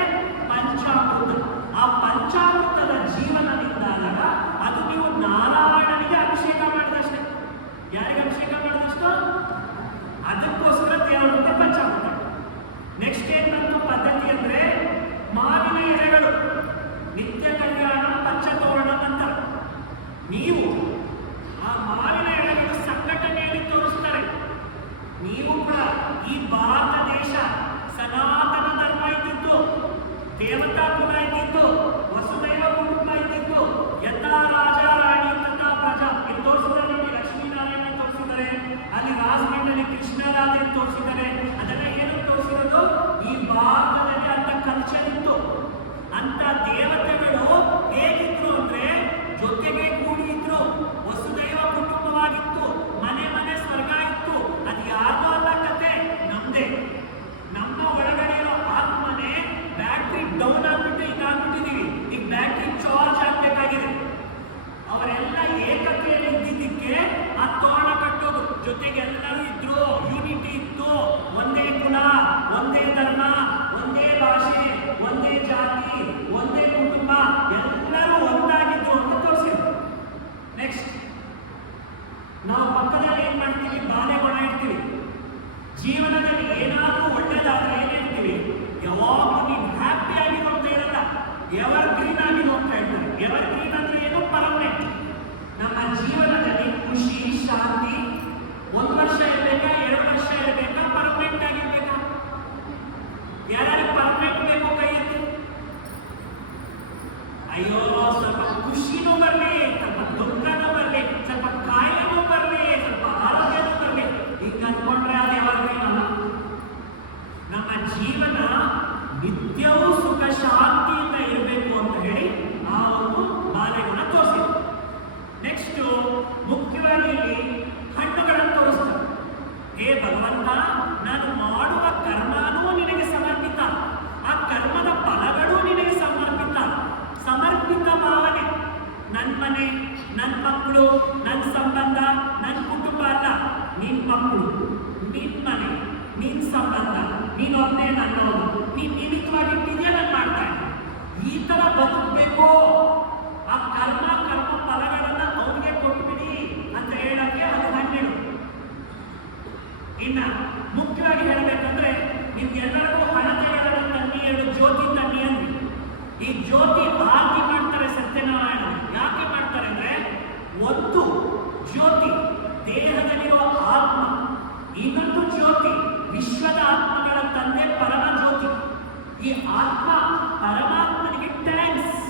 ಪಂಚಾಮೃತ. ಆ ಪಂಚಾಮೃತದ ಜೀವನದಿಂದಾಗ ಅದು ನೀವು ನಾರಾಯಣನಿಗೆ ಅಭಿಷೇಕ ಮಾಡಿದಷ್ಟೇ. ಯಾರಿಗೆ ಅಭಿಷೇಕ ಮಾಡಿದಷ್ಟು? ಅದಕ್ಕೋಸ್ಕರ ದೇವರ ಪಂಚಾಮೃತ. ನೆಕ್ಸ್ಟ್ ಏನಂತ ಪದ್ಧತಿ ಅಂದ್ರೆ ಮಾವಿನ ಎಲೆಗಳು. ನಿತ್ಯ ಕಲ್ಯಾಣ ಪಂಚತೋರಣ ಅಂತ ನೀವು ಆ ಮಾವಿನ ಎಲೆಗಳು ಸಂಘಟನೆಯಲ್ಲಿ ತೋರಿಸ್ತಾರೆ. ನೀವು ಕೂಡ ಈ ಭಾರತ ದೇಶ ಸನಾತನ ಧರ್ಮ ಇದ್ದಿತ್ತು, ದೇವತಾ ಕುಲ ಇದ್ದಿತ್ತು, ವಸುದೈವ ಕುಟುಂಬ ಇದ್ದಿತ್ತು, ಯಥಾ ರಾಜ ರಾಣಿ ತಥಾ ಪ್ರಜಾ. ಇಲ್ಲಿ ತೋರಿಸಿದರೆ ನೋಡಿ, ಲಕ್ಷ್ಮೀನಾರಾಯಣ ತೋರಿಸಿದ್ದಾರೆ, ಅಲ್ಲಿ ರಾಜಮಂಡಲಿ ಕೃಷ್ಣರಾಜ ತೋರಿಸಿದ್ದಾರೆ. ಅದೆಲ್ಲ ಏನು ತೋರಿಸಿರೋದು? ಈ ಭಾರತದಲ್ಲಿ ಅಂತ ಕಲ್ಚರ್ ಇತ್ತು. ಅಂತ ದೇವತೆಗಳು ಹೇಗಿದ್ರು ಅಂದ್ರೆ ಜೊತೆಗೆ ಕೂಡಿ ಇದ್ರು. ವಸುದೈವ ಕುಟುಂಬವಾಗಿತ್ತು. ಮನೆ ಮನೆ ಸ್ವರ್ಗ ಇತ್ತು. ಅದು ಯಾರ್ದೋ ಅಲ್ಲ ಕತೆ, ನಮ್ದೇ. ನಮ್ಮ ಒಳಗಡೆ ಇರೋ ಆತ್ಮನೆ ಬ್ಯಾಟ್ರಿ ಡೌನ್ ಆಗ್ಬಿಟ್ಟು ಇದಾಗ್ಬಿಟ್ಟಿದೀವಿ. ಈಗ ಬ್ಯಾಟ್ರಿ ಚಾರ್ಜ್ ಆಗ್ಬೇಕಾಗಿದೆ. ಅವರೆಲ್ಲ ಏಕತೆಯಲ್ಲಿ ಇದ್ದಿದ್ದಕ್ಕೆ ಆ ತೋರಣ ಕಟ್ಟೋದು. ಜೊತೆಗೆ ಎಲ್ಲರೂ ಇದ್ರು, ಯೂನಿಟಿ ಇತ್ತು. ಒಂದೇ ಕುಲ, ಒಂದೇ ಧರ್ಮ, ಒಂದೇ ಭಾಷೆ, ಒಂದೇ ಜಾತಿ, ಒಂದೇ ಕುಟುಂಬ, ಎಲ್ಲರೂ ಒಂದಾಗಿದ್ರು ಅಂತ ತೋರಿಸಿದ್ರು. ನೆಕ್ಸ್ಟ್ ನಾವು ಪಕ್ಕದಲ್ಲಿ ಏನ್ ಮಾಡ್ತೀವಿ? ಬಾಳೆಗೊಣ ಇಡ್ತೀವಿ. ಜೀವನದಲ್ಲಿ ಏನಾದ್ರೂ ಒಳ್ಳೇದಾದ್ರೆ ಏನ್ ಹೇಳ್ತೀವಿ? ಯಾವಾಗಲೂ ನೀವು ಹ್ಯಾಪಿ ಆಗಿರೋ ಅಂತ ಹೇಳಲ್ಲ, ಎವರ್ ಗ್ರೀನ್ ಆಗಿರೋ ಅಂತ ಹೇಳ್ತಾರೆ. ಎವರ್ ಗ್ರೀನ್ ಅಂದ್ರೆ ಏನು? ಪರ್ಮನೆಂಟ್. ನಮ್ಮ ಜೀವನದಲ್ಲಿ ಖುಷಿ, ಶಾಂತಿ 1 ವರ್ಷ ಇರಬೇಕಾ, 2 ವರ್ಷ ಇರಬೇಕಾ, ಪರ್ಮನೆಂಟ್ ಆಗಿರ್ಬೇಕಾ? ಯಾರು ಪರ್ಮನೆಂಟ್ ಬೇಕು? ಕೈ ಎತ್ತಿ. ಅಯ್ಯೋ, ಸ್ವಲ್ಪ ಖುಷಿನೂ ಬರಲಿ, ಸ್ವಲ್ಪ ದುಃಖನೂ ಬರಲಿ, ಸ್ವಲ್ಪ ಕಾಯಿಲೆನೂ ಬರಲಿ, ಸ್ವಲ್ಪ ಆರೋಗ್ಯನೂ ಬರಲಿ. ಹಿಂಗ ಅಂದ್ಕೊಂಡ್ರೆ ಅದೇ ಅಲ್ಲ. ನಮ್ಮ ಜೀವನ ನಿತ್ಯವೂ ಸುಖ ಶಾಂತಿಯಿಂದ ಇರಬೇಕು ಅಂತ ಹೇಳಿ ಆ ಒಂದು ಬಾಲೆಗುಣ ತೋರಿಸಿದ್ರು. ನೆಕ್ಸ್ಟ್ ಮುಖ್ಯವಾಗಿ ಇಲ್ಲಿ ಹಣ್ಣುಗಳನ್ನು ತೋರಿಸ್ತಾರೆ. ಹೇ ಭಗವಂತ, ನಾನು ಮಾಡುವ ಕರ್ಮನೂ ನಿನಗೆ ಸಮರ್ಪಿತ, ಆ ಕರ್ಮದ ಫಲಗಳೂ ನಿನಗೆ ಸಮರ್ಪಿತ. ಸಮರ್ಪಿತ ಭಾವನೆ. ನನ್ನ ಮನೆ, ನನ್ನ ಮಕ್ಕಳು, ನನ್ನ ಸಂಬಂಧ, ನನ್ನ ಕುಟುಂಬ ಅಲ್ಲ. ನಿನ್ ಮಕ್ಕಳು, ನಿನ್ ಮನೆ, ನಿನ್ ಸಂಬಂಧ, ನೀನೊಬ್ಬನೇ ನನ್ನೋದು, ನೀನ್ ನಿಮಿತ್ತವಾಗಿಟ್ಟಿದ್ಯಾ, ನಾನು ಮಾಡ್ತಾ ಇದ್ದೀನಿ. ಈ ತರ ಬದುಕಬೇಕು. ಆ ಕರ್ಮ ಫಲಗಳನ್ನ ಅವನಿಗೆ ಕೊಟ್ಬಿಡಿ ಅಂತ ಹೇಳಕ್ಕೆ ಅದು 12. ಇನ್ನ ಮುಖ್ಯವಾಗಿ ಹೇಳಬೇಕಂದ್ರೆ ನಿಮ್ಗೆಲ್ಲರಿಗೂ ಹಣತೆಗಳನ್ನು ತನ್ನಿ, 2 ಜ್ಯೋತಿ ತನ್ನಿ ಅಂದ್ರಿ. ಈ ಜ್ಯೋತಿ ಆರತಿ ಮಾಡ್ತಾರೆ ಸತ್ಯನಾರಾಯಣ. ಯಾಕೆ ಮಾಡ್ತಾರೆ ಅಂದ್ರೆ, ಒಂದು ಜ್ಯೋತಿ ದೇಹದಲ್ಲಿರೋ ಆತ್ಮ, ಇನ್ನೊಂದು ಜ್ಯೋತಿ ವಿಶ್ವದ ಆತ್ಮಗಳ ತಂದೆ ಪರಮ ಜ್ಯೋತಿ. ಈ ಆತ್ಮ ಪರಮಾತ್ಮನಿಗೆ ಥ್ಯಾಂಕ್ಸ್,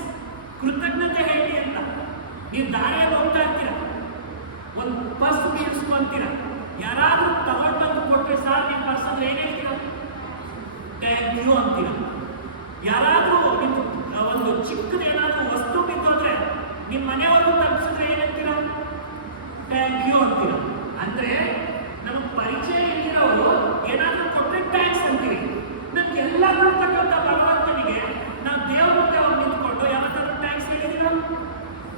ಕೃತಜ್ಞತೆ ಹೇಳಿ ಅಂತ. ನೀವು ದಾರಿಯಲ್ಲಿ ಹೋಗ್ತಾ ಇರ್ತೀರ, ಒಂದು ಪರ್ಸ್ ಬೀಳಿಸ್ಕೊಂತೀರ, ಯಾರಾದ್ರೂ ತಗೊಂಡು ಕೊಟ್ಟರೆ ಸಾರ್ ನಿಮ್ಮ ಪರ್ಸ್ ಅಂದ್ರೆ ಏನ್ ಹೇಳ್ತೀರ? ಥ್ಯಾಂಕ್ ಯು ಅಂತೀರ. ಯಾರಾದ್ರೂ ಒಂದು ಚಿಕ್ಕದ ಏನಾದ್ರೂ ವಸ್ತು ಬಿದ್ದೋದ್ರೆ ನಿಮ್ಮ ಮನೆಯವರು ತಪ್ಪಿಸಿದ್ರೆ ಏನಂತೀರ? ಥ್ಯಾಂಕ್ ಯು ಅಂತೀರ. ಅಂದ್ರೆ ನಮಗೆ ಪರಿಚಯ ಇಲ್ಲಿರೋರು ಏನಾದ್ರೂ ಕೊಟ್ಟರೆ ಥ್ಯಾಂಕ್ಸ್ ಅಂತೀವಿ. ನಮ್ಗೆಲ್ಲ ಕೊಡ್ತಕ್ಕಂಥ ಭಗವಂತನಿಗೆ ನಾವು ದೇವ್ರ ಮುಂದೆ ಅವ್ರು ನಿಂತ್ಕೊಂಡು ಯಾವತ್ತಾದ್ರೂ ಥ್ಯಾಂಕ್ಸ್ ಹೇಳಿದಿರ?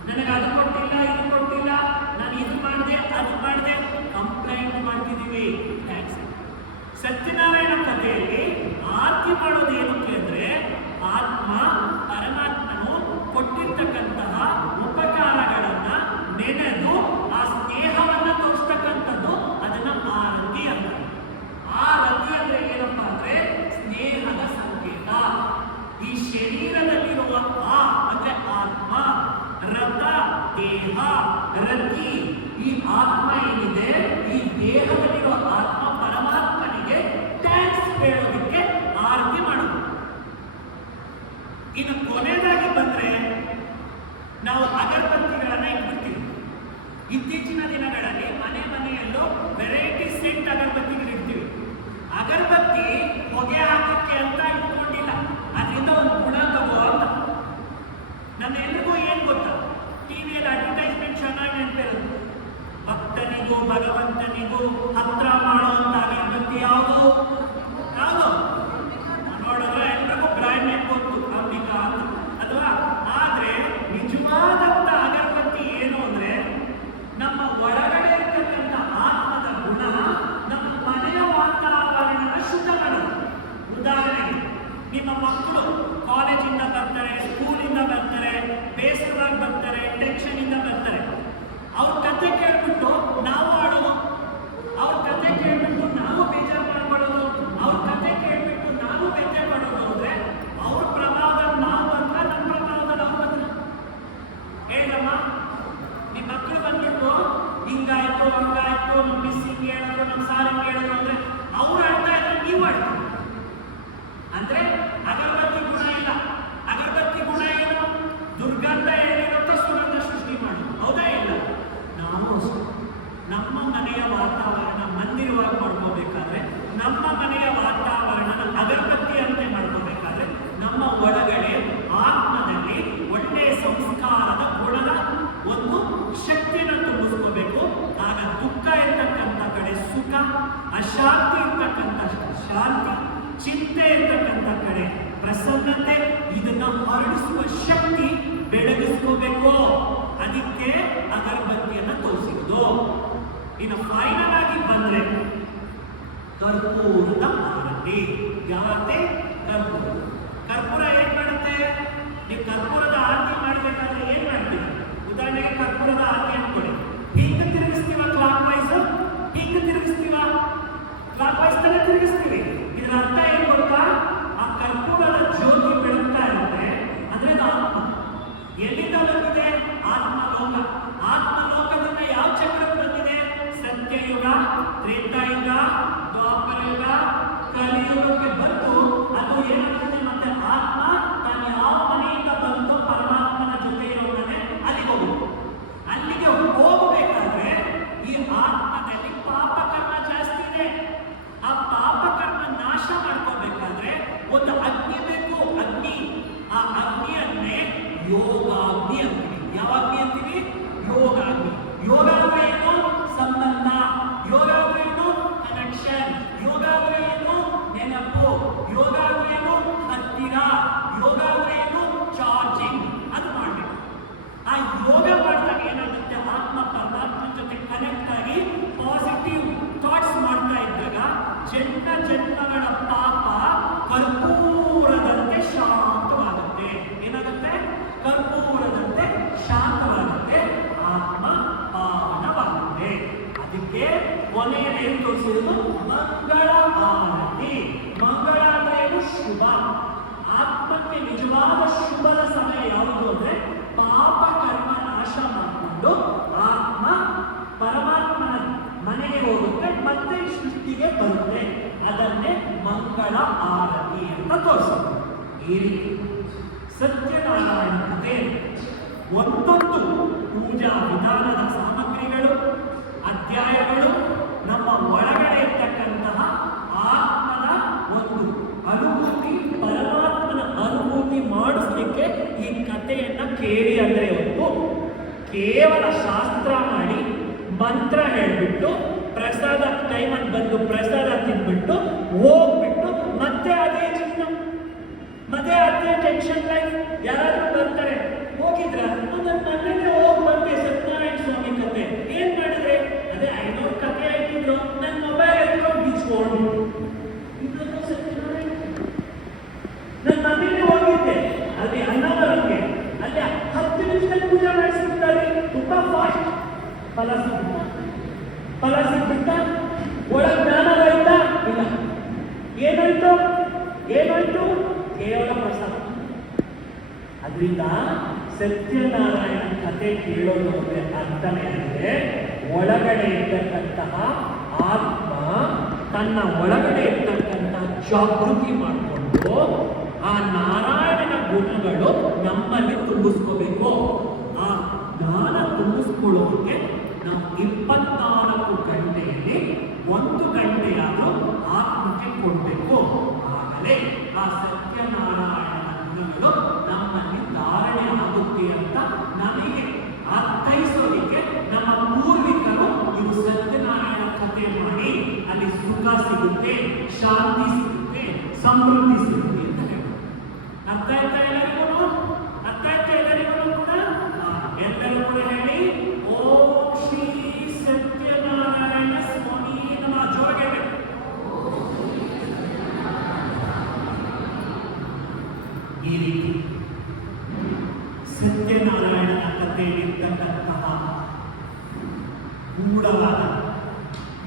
ನನಗೆ ಅದು ಕೊಟ್ಟಿಲ್ಲ, ಇದು ಕೊಟ್ಟಿಲ್ಲ, ನಾನು ಇದು ಮಾಡಿದೆ, ಅದು ಮಾಡಿದೆ, ಕಂಪ್ಲೇಂಟ್ ಮಾಡ್ತಿದ್ದೀವಿ. ಥ್ಯಾಂಕ್ಸ್. ಸತ್ಯನಾರಾಯಣ ಕಥೆಯಲ್ಲಿ ಆರತಿ ಮಾಡೋದು ಏನಕ್ಕೆ ಅಂದ್ರೆ, ಆತ್ಮ ಪರಮಾತ್ಮನು ಕೊಟ್ಟಿರ್ತಕ್ಕಂತಹ ಉಪಕಾರಗಳನ್ನ ನೆನೆದು ಆ ಸ್ನೇಹವನ್ನ ತೋರಿಸ್ತಕ್ಕಂಥದ್ದು, ಅದನ್ನ ಆರತಿ ಅಂತ. ಆರತಿ ಅಂದ್ರೆ ಏನಪ್ಪ ಅಂದ್ರೆ ಸ್ನೇಹದ ಸಂಕೇತ. ಈ ಶರೀರದಲ್ಲಿರುವ ಆ ಅಂದ್ರೆ ಆತ್ಮ, ರಥ ದೇಹ, ರತಿ, ಈ ಆತ್ಮ ಏನಿದೆ, ಈ ದೇಹದಲ್ಲಿರುವ ಆತ್ಮ ಪರಮಾತ್ಮನಿಗೆ ಥ್ಯಾಂಕ್ಸ್ ಹೇಳೋದಕ್ಕೆ ಆರತಿ ಮಾಡೋದು. ಇನ್ನು ಕೊನೆಯದಾಗಿ ಬಂದ್ರೆ ನಾವು ಅಗರಬತ್ತಿಗಳನ್ನ ಇಟ್ಬಿಡ್ತೀವಿ. ಇತ್ತೀಚಿನ ದಿನಗಳಲ್ಲಿ ಮನೆಯಲ್ಲೂ ವೆರೈಟಿ ಸೆಂಟ್ ಅಗರಬತ್ತಿಗಳಿರ್ತೀವಿ. ಅಗರಬತ್ತಿ ಹೊಗೆ ಹಾಕಕ್ಕೆ ಅಂತ ಇಟ್ಕೊಂಡಿಲ್ಲ, ಅದರಿಂದ ಒಂದು ಗುಣ ತಗೋ ಅಂತ. ನನ್ನ ಎಲ್ರಿಗೂ ಏನ್ ಗೊತ್ತಾ, ಟಿವಿಯಲ್ಲಿ ಅಡ್ವರ್ಟೈಸ್ಮೆಂಟ್ ಚೆನ್ನಾಗಿ ನೆನಪಿರುತ್ತೆ. ಭಕ್ತನಿಗೂ ಭಗವಂತನಿಗೂ ಹತ್ರ ಮಾಡುವಂತ ಅಗರಬತ್ತಿ ಯಾವುದು ಯಾವುದು ನೋಡಿದ್ರೆ ಎಲ್ರಿಗೂ ಬ್ರ್ಯಾಂಡ್ ನೇಮ್ ಗೊತ್ತು, ಅಂಬಿಕಾ ಅಂತ, ಅಲ್ವಾ? ಆದ್ರೆ ನಿಜವಾದಂತ ಅಗರಬತ್ತಿ ಏನು ಅಂದ್ರೆ ನಮ್ಮ ಒಳಗಡೆ ಇರ್ತಕ್ಕಂಥ ಆತ್ಮದ ಗುಣ ನಮ್ಮ ಮನೆಯ ವಾತಾವರಣನ ಶುದ್ಧ ಮಾಡೋದು. ಉದಾಹರಣೆಗೆ ನಿಮ್ಮ ಮಕ್ಕಳು ಕಾಲೇಜಿಂದ ಬರ್ತಾರೆ, ಸ್ಕೂಲಿಂದ ಬರ್ತಾರೆ, ಬೇಸರವಾಗಿ ಬರ್ತಾರೆ, ಟೆನ್ಷನ್ ಇಂದ ಬರ್ತಾರೆ. ಅವ್ರ ಕತೆ ಕೇಳ್ಬಿಟ್ಟು ನಾವು ಆಡೋದು, ಅವ್ರ ಕತೆ ಕೇಳ್ಬಿಟ್ಟು ನಾವು ಬೇಜಾರು ಮಾಡ್ಕೊಳ್ಳೋದು, ಅವ್ರ ಕತೆ ಕೇಳ್ಬಿಟ್ಟು ನಾವು ವ್ಯತ್ಯೆ ಮಾಡೋದು ಅಂದ್ರೆ ಅವ್ರ ಪ್ರಭಾವದಲ್ಲಿ ನಾವು ಬಂದ್ರ, ನಮ್ಮ ಪ್ರಭಾವದಲ್ಲಿ ಅವ್ರು ಬಂದ್ರ. ಹೇಳಮ್ಮ, ನಿಮ್ಮ ಮಕ್ಕಳು ಬಂದ್ಬಿಟ್ಟು ಹಿಂಗಾಯ್ತು ಹಂಗಾಯ್ತು, ನಮ್ಮ ಮಿಸ್ ಹಿಂಗೆ ಹೇಳಿದ್ರು, ನಮ್ಮ ಸಾರ್ ಹಿಂಗೆ ಹೇಳಿದ್ರು ಅಂದ್ರೆ ಅವ್ರು ಆಡ್ತಾ ಇದ್ರೆ ನೀವು ಆಡ್ತೀವಿ. ಅಂದ್ರೆ ಅಗರಬತ್ತಿ ಗುಣ ಇಲ್ಲ. ಅಗರಬತ್ತಿ ಗುಣ ಏನು? ದುರ್ಗಂಧ ಏನಿರುತ್ತೋ ಸುಗಂಧ ಸೃಷ್ಟಿ ಮಾಡೋದು, ಹೌದಾ ಇಲ್ಲ? ನಾವು ನಮ್ಮ ಮನೆಯ ವಾತಾವರಣ ಮಂದಿರವಾಗಿ ಮಾಡ್ಕೋಬೇಕಾದ್ರೆ, ನಮ್ಮ ಮನೆಯ ವಾತಾವರಣ ಅಗರಬತ್ತಿ ಅಂತೆ ಮಾಡ್ಕೋಬೇಕಾದ್ರೆ, ನಮ್ಮ ಒಳಗಡೆ ಆತ್ಮದಲ್ಲಿ ಒಳ್ಳೆಯ ಸಂಸ್ಕಾರದ ಗುಣದ ಒಂದು ಶಕ್ತಿಯನ್ನು ತುಂಬಿಸ್ಕೋಬೇಕು. ಆಗ ದುಃಖ ಇರ್ತಕ್ಕಂಥ ಕಡೆ ಸುಖ, ಅಶಾಂತಿ ಇರ್ತಕ್ಕಂಥ ಶಾಂತಿ, ಚಿಂತೆ ಇರ್ತಕ್ಕಂಥ ಕಡೆ ಪ್ರಸನ್ನತೆ, ಇದನ್ನ ಹರಡಿಸುವ ಶಕ್ತಿ ಬೆಳಗಿಸ್ಕೋಬೇಕು. ಅದಕ್ಕೆ ಅಗರಬತ್ತಿಯನ್ನ ತೋರಿಸಿರುವುದು. ಇನ್ನು ಫೈನಲ್ ಆಗಿ ಬಂದ್ರೆ ಕರ್ಪೂರದ ಆರತಿ. ಯಾವತ್ತೆ? ಕರ್ಪೂರ. ಕರ್ಪೂರ ಏನ್ ಮಾಡುತ್ತೆ? ನೀವು ಕರ್ಪೂರದ ಆರತಿ ಮಾಡ್ಬೇಕಾದ್ರೆ ಏನ್ ಮಾಡ್ತೀವಿ? ಉದಾಹರಣೆಗೆ ಕರ್ಪೂರದ ಆರತಿ ಅನ್ಕೊಳ್ಳಿ, ಹಿಂಗೆ ತಿರುಗಿಸ್ತೀವ ಕ್ಲಾಕ್ ವೈಸ್, ಹಿಂಗೆ ತಿರುಗಿಸ್ತೀವ ಕ್ಲಾಕ್ ವೈಸ್ ತರ ತಿರುಗಿಸ್ತೀವಿ. ಇದರ ಅರ್ಥ ಏನ್ ಗೊತ್ತಾ? ಆ ಕರ್ಪೂರದ ಜ್ಯೋತಿ ಬೆಳಗ್ತಾ ಇರುತ್ತೆ, ಅಂದ್ರೆ ಆತ್ಮ. ಎಲ್ಲಿಂದ ಬಂದಿದೆ? ಆತ್ಮಲೋಕ. ಆತ್ಮಲೋಕದಿಂದ ಯಾವ ಚಕ್ರ ಬಂದಿದೆ? ಸತ್ಯಯುಗ, ತ್ರೇತಾಯುಗ, ದ್ವಾಪರಯುಗ, ಕಲಿಯುಗಕ್ಕೆ ಬಂದು ಅದು ಏನಾಗುತ್ತೆ? ಮತ್ತೆ ಆತ್ಮ ತಾನು ಯಾವ ಮನೆಯಿಂದ ಬಂದು ಪರಮಾತ್ಮನ ಜೊತೆ ಇರೋ ಮನೆ, ಅಲ್ಲಿಗೆ ಹೋಗುತ್ತೆ. ಅಲ್ಲಿಗೆ ಹೋಗಬೇಕಾದ್ರೆ ಈ ಆತ್ಮದಲ್ಲಿ ಪಾಪಕರ್ಮ ಜಾಸ್ತಿ ಇದೆ. ಆ ಪಾಪಕರ್ಮ ನಾಶ ಮಾಡ್ಕೋಬೇಕಾದ್ರೆ ಒಂದು ಅಗ್ನಿ ಬೇಕು. ಅಗ್ನಿ. ಆ ಅಗ್ನಿಯನ್ನೇ ಯೋಗಾಗ್ನಿ ಅಂತೀವಿ. ಯಾವ ಅಗ್ನಿ ಅಂತೀವಿ? ಯೋಗಾಗ್ನಿ. ಯೋಗ ಅಂದ್ರೆ ಏನು? ಸಂಬಂಧ. ಯೋಗ ಅಂದ್ರೆ ಏನು? ಕನೆಕ್ಷನ್. ಯೋಗ ಅಂದ್ರೆ ಏನು? ನೆನಪು. ಯೋಗ ಅಂದ್ರೆ ಏನು? ಹತ್ತಿರ. ಯೋಗ ಅಂದ್ರೆ ಏನು? ಚಾರ್ಜಿಂಗ್. ಅದು ಮಾಡಬೇಕು. ಆ ಯೋಗ ಮಾಡಿದಾಗ ಏನಾಗುತ್ತೆ? ಆತ್ಮ ಪರಮಾತ್ಮನ ಜೊತೆ ಕನೆಕ್ಟ್ ಆಗಿ ಪಾಸಿಟಿವ್ ಥಾಟ್ಸ್ ಮಾಡ್ತಾ ಇದ್ದಾಗ ಜನ್ಮ ಜನ್ಮಗಳ ಪಾಪ ಕರ್ಪೂರದಂತೆ ಶಾಂತವಾಗುತ್ತೆ. ಏನಾಗುತ್ತೆ? ಕರ್ಪೂರದಂತೆ ಶಾಂತವಾಗುತ್ತೆ, ಆತ್ಮ ಪಾವನವಾಗುತ್ತೆ. ಅದಕ್ಕೆ ಕೊನೆಯಲ್ಲಿ ತೋರಿಸಿರೋದು ಮಂಗಳ ಆರತಿ. ಮಂಗಳ ಅಂದ್ರೆ ಏನು? ಶುಭ. ಆತ್ಮಕ್ಕೆ ನಿಜವಾದ ಶುಭದ ಸಮಯ ಯಾವುದು ಅಂದ್ರೆ ಪಾಪ ಕರ್ಮ ನಾಶ ಮಾಡಿಕೊಂಡು ಆತ್ಮ ಪರಮಾತ್ಮನ ಮನೆಗೆ ಹೋಗುತ್ತೆ, ಮತ್ತೆ ಸೃಷ್ಟಿಗೆ ಬರುತ್ತೆ. ಅದರ ಮಂಗಲ ಆರತಿ ಅಂತ ತೋರಿಸೋದು. ಈ ರೀತಿ ಸತ್ಯನಾರಾಯಣ ಕಥೆ ಒಂದೊಂದು ಪೂಜಾ ವಿಧಾನದ ಸಾಮಗ್ರಿಗಳು, ಅಧ್ಯಾಯಗಳು ನಮ್ಮ ಒಳಗಡೆ ಇರ್ತಕ್ಕಂತಹ ಆತ್ಮನ ಒಂದು ಅನುಭೂತಿ, ಪರಮಾತ್ಮನ ಅನುಭೂತಿ ಮಾಡಿಸ್ಲಿಕ್ಕೆ ಈ ಕಥೆಯನ್ನ ಕೇಳಿ. ಅಂದ್ರೆ ಒಂದು ಕೇವಲ ಶಾಸ್ತ್ರ ಮಾಡಿ ಮಂತ್ರ ಹೇಳ್ಬಿಟ್ಟು ಪ್ರಸಾದ ಟೈಮಲ್ಲಿ ಬಂದು ಪ್ರಸಾದ ತಿನ್ಬಿಟ್ಟು ಹೋಗ್ಬಿಟ್ಟು ಮತ್ತೆ ಅದೇ ಜೀವನ, ಮತ್ತೆ ಅದೇ ಟೆನ್ಷನ್ ಲೈಫ್. ಯಾರಾದ್ರೂ ಬರ್ತಾರೆ, ಹೋಗಿದ್ರ ನನ್ನ ಮನೆಗೆ ಹೋಗಿ ಬಂದೆ ಸತ್ಯನಾರಾಯಣ ಸ್ವಾಮಿ ಕತೆ, ಏನ್ ಮಾಡಿದ್ರೆ ಅದೇ 500 ಕತೆ ಹೇಳ್ತಿದ್ರು, ನನ್ನ ಮೊಬೈಲ್ ಎತ್ಕೊಂಡು ಬೀಚ್ಕೊಂಡು ಇದನ್ನು ಸತ್ಯನಾರಾಯಣ. ನನ್ನ ಮನೆಗೆ ಹೋಗಿದ್ದೆ, ಅಲ್ಲಿ ಅನ್ನವರಂಗೆ ಅಲ್ಲಿ 10 ನಿಮಿಷದಲ್ಲಿ ಪೂಜೆ ಮಾಡಿಸಿಬಿಡ್ತಾರೆ, ತುಂಬಾ ಫಾಸ್ಟ್. ಫಲ ಸಿಗ್ಬಿಟ್ಟ, ಒಳಗೆ ಜ್ಞಾನ ಹೋಯ್ತಾ? ಇಲ್ಲ. ಏನಾಯ್ತು? ಕೇವಲ ಪ್ರಸಾದ. ಅದರಿಂದ ಸತ್ಯನಾರಾಯಣ ಕಥೆ ಕೇಳೋದು ಅಂದ್ರೆ ಅರ್ಥನೇ ಅಂದ್ರೆ ಒಳಗಡೆ ಇರ್ತಕ್ಕಂತಹ ಆತ್ಮ ತನ್ನ ಒಳಗಡೆ ಇರ್ತಕ್ಕಂತಹ ಜಾಗೃತಿ ಮಾಡಿಕೊಂಡು ಆ ನಾರಾಯಣನ ಗುಣಗಳು ನಮ್ಮಲ್ಲಿ ತುಂಬಿಸ್ಕೋಬೇಕು. ಆ ಜ್ಞಾನ ತುಂಬಿಸ್ಕೊಳ್ಳೋದಕ್ಕೆ ನಾವು 24 ಗಂಟೆಯಲ್ಲಿ 1 ಗಂಟೆಯಾದರೂ ಆತ್ಮಕ್ಕೆ ಕೊಡಬೇಕು. ಆಗಲೇ ಆ ಸತ್ಯನಾರಾಯಣನ ಗುಣಗಳು ನಮ್ಮಲ್ಲಿ ಧಾರಣೆ ಆಗುತ್ತೆ ಅಂತ ನಮಗೆ ಅರ್ಥೈಸೋದಕ್ಕೆ ನಮ್ಮ ಪೂರ್ವಿಕರು ಇವು ಸತ್ಯನಾರಾಯಣ ಕಥೆ ಮಾಡಿ ಅಲ್ಲಿ ಸುಖ ಸಿಗುತ್ತೆ, ಶಾಂತಿ ಸಿಗುತ್ತೆ, ಸಮೃದ್ಧಿ ಸಿಗುತ್ತೆ ಅಂತ ಹೇಳಿ. ಅರ್ಥ ಆಯ್ತಾ ಎಲ್ಲರಿಗೂ? ಅರ್ಥ ಆಯ್ತಾ ಎಲ್ಲರಿಗೂ ಕೂಡ? ಎಲ್ಲರೂ ಕೂಡ ಹೇಳಿ ಓಂ ಶ್ರೀ ಸತ್ಯನಾರಾಯಣ ಸ್ವಾಮಿ ನಮಃ. ಜೋರಾಗಿ ಈ ರೀತಿ ಸತ್ಯನಾರಾಯಣನ ಕಥೆಯಲ್ಲಿರ್ತಕ್ಕಂತಹ ಗೂಢವಾದ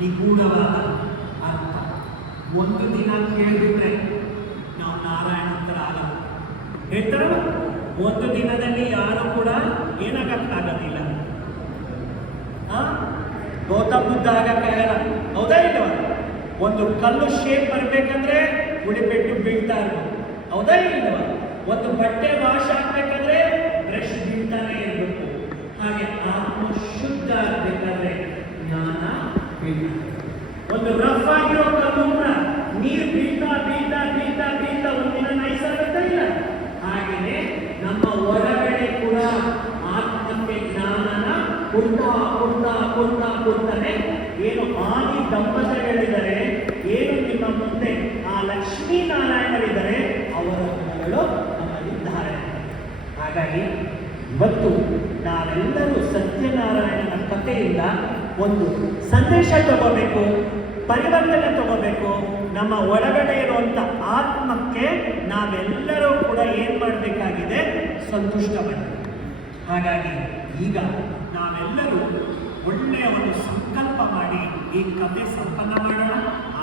ನಿಗೂಢವಾದ ಅರ್ಥ ಒಂದು ದಿನ ಕೇಳಿಬಿಟ್ರೆ ನಾವು ನಾರಾಯಣ ಹತ್ರ ಆಗಲ್ಲ. ಹೇಳ್ತಾರ ಒಂದು ದಿನದಲ್ಲಿ ಯಾರು ಕೂಡ ಏನಾಗಕ್ಕಾಗೋದಿಲ್ಲ. ಗೌತಮ ಬುದ್ಧ ಆಗಕ್ಕಾಗಲ್ಲ, ಹೌದಾ ಇಲ್ವಾ? ಒಂದು ಕಲ್ಲು ಶೇಪ್ ಬರ್ಬೇಕಂದ್ರೆ ಉಳಿಬಿಟ್ಟು ಬೀಳ್ತಾ ಇರ್ಬೋದು, ಹೌದಾ ಇಲ್ವಾ? ಒಂದು ಬಟ್ಟೆ ವಾಶ್ ಆಗ್ಬೇಕಂದ್ರೆ ಬ್ರಷ್ ಬೀಳ್ತಾನೆ ಇರಬೇಕು. ಹಾಗೆ ಆತ್ಮ ಶುದ್ಧ ಆಗ್ಬೇಕಾದ್ರೆ ಜ್ಞಾನ ಬೀಳ್ತಾರೆ. ಒಂದು ರಫ್ ಆಗಿರೋ ಕಲ್ಲುನ ನೀರು ಬೀಳ್ತಾ ಬೀಳ್ತಾ ಬೀಳ್ತಾ ಬೀಳ್ತಾ ಒಂದಿನ ನೈಸ್ ಆಗುತ್ತಾ ಇಲ್ಲ? ಹಾಗೆಯೇ ನಮ್ಮ ಹೊರಗಡೆ ಕೂಡ ಆತ್ಮಕ್ಕೆ ಜ್ಞಾನನ ಕೊಡ್ತಾನೆ. ಏನು ಆದಿ ದಂಪತಿಗಳಿದ್ದಾರೆ, ಏನು ನಿಮ್ಮ ಮುಂದೆ ಆ ಲಕ್ಷ್ಮೀನಾರಾಯಣರಿದ್ದಾರೆ, ಅವರ ಗುಣಗಳು ನಮ್ಮಲ್ಲಿದ್ದಾರೆ. ಹಾಗಾಗಿ ಇವತ್ತು ನಾವೆಲ್ಲರೂ ಸತ್ಯನಾರಾಯಣನ ಕಥೆಯಿಂದ ಒಂದು ಸಂದೇಶ ತಗೋಬೇಕು, ಪರಿವರ್ತನೆ ತಗೋಬೇಕು. ನಮ್ಮ ಒಳಗಡೆ ಇರುವಂಥ ಆತ್ಮಕ್ಕೆ ನಾವೆಲ್ಲರೂ ಕೂಡ ಏನು ಮಾಡಬೇಕಾಗಿದೆ? ಸಂತುಷ್ಟವಾಗಿ. ಹಾಗಾಗಿ ಈಗ ನಾವೆಲ್ಲರೂ ಒಳ್ಳೆಯ ಒಂದು ಸಂಕಲ್ಪ ಮಾಡಿ ಈ ಕಥೆ ಸಂಪನ್ನ ಮಾಡೋಣ.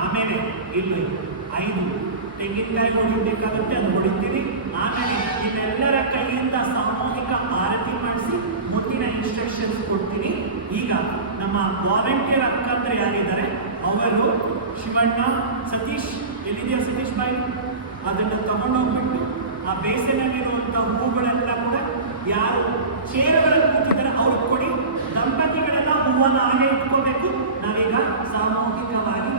ಆಮೇಲೆ ಇಲ್ಲಿ 5 ತೆಂಗಿನಕಾಯಿ ಹೊಡಿಬೇಕಾಗುತ್ತೆ, ಅದು ಹೊಡಿತೀವಿ. ಆಮೇಲೆ ನಿಮ್ಮೆಲ್ಲರ ಕೈಯಿಂದ ಸಾಮೂಹಿಕ ಆರತಿ ಮಾಡಿಸಿ ಮುಂದಿನ ಇನ್ಸ್ಟ್ರಕ್ಷನ್ಸ್ ಕೊಡ್ತೀನಿ. ಈಗ ನಮ್ಮ ವಾಲಂಟಿಯರ್ ಅಕ್ಕಂದ್ರೆ ಯಾರಿದ್ದಾರೆ ಅವರು ಶಿವಣ್ಣ, ಸತೀಶ್ ಎಲ್ಲಿದೆಯಾ ಸತೀಶ್ ಬಾಯಿ, ಅದನ್ನು ತಗೊಂಡೋಗ್ಬಿಟ್ಟು ಆ ಬೇಸಿನಲ್ಲಿರುವಂಥ ಹೂಗಳೆಲ್ಲ ಕೂಡ ಯಾರು ಚೇರುಗಳಲ್ಲಿ ಕೂತಿದ್ದಾರೆ ಅವ್ರಿಗೆ ಕೊಡಿ. ದಂಪತಿಗಳೆಲ್ಲ ಹೂವನ್ನು ಹಾಗೆ ಇಟ್ಕೋಬೇಕು. ನಾವೀಗ ಸಾಮೂಹಿಕವಾಗಿ